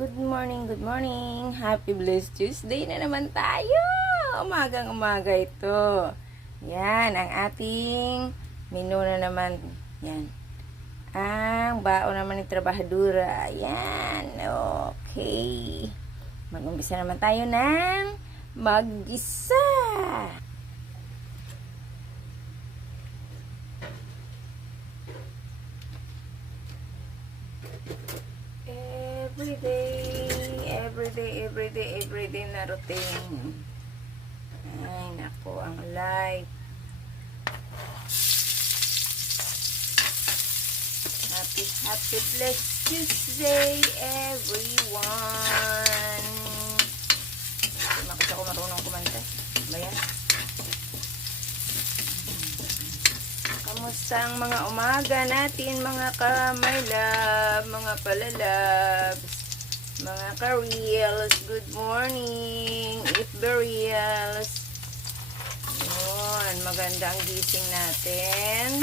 Good morning, good morning. Happy Blessed Tuesday na naman tayo. Umagang umaga ito. Yan, ang ating menu na naman. Yan. Ang baon naman ng trabahadura. Yan. Okay. Mag-umpisa naman tayo ng mag-gisa. Everyday na routine. Ay, nako, ang life. Happy blessed Tuesday, everyone. Hindi makita ko marunong kumanta. Ba yan? Kamusta ang mga umaga natin, mga ka-my love, mga palalabs, mga ka-reals, good morning, if-the-reals. Yun, maganda ang gising natin.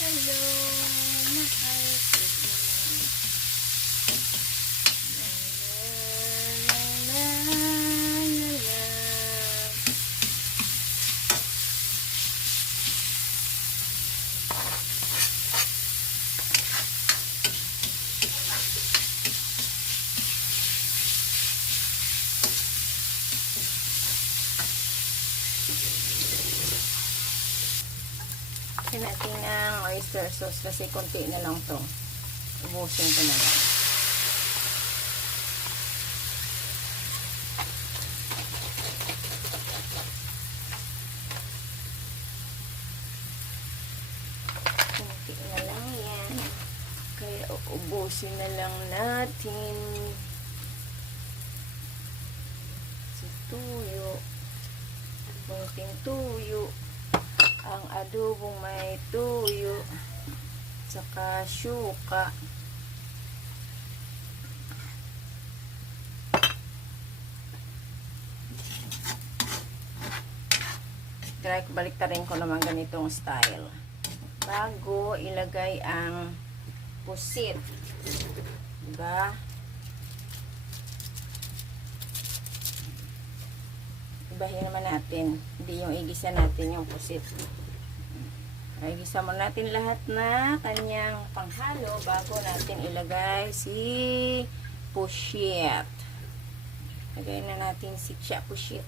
Hello, mahal ko. Natin ng oyster sauce kasi konti na lang to. Ubusin ko na lang. Konti na lang yan. Kaya ubusin na lang natin. Si tuyo. Konting tuyo. Ang adobong may tuyo, saka syuka. Baliktarin ko naman ganitong style. Bago ilagay ang pusit. Diba? Ibahin naman natin. Hindi yung igisa natin yung pusit. Igisa mo natin lahat na kanyang panghalo bago natin ilagay si pusit. Lagay na natin si pusit.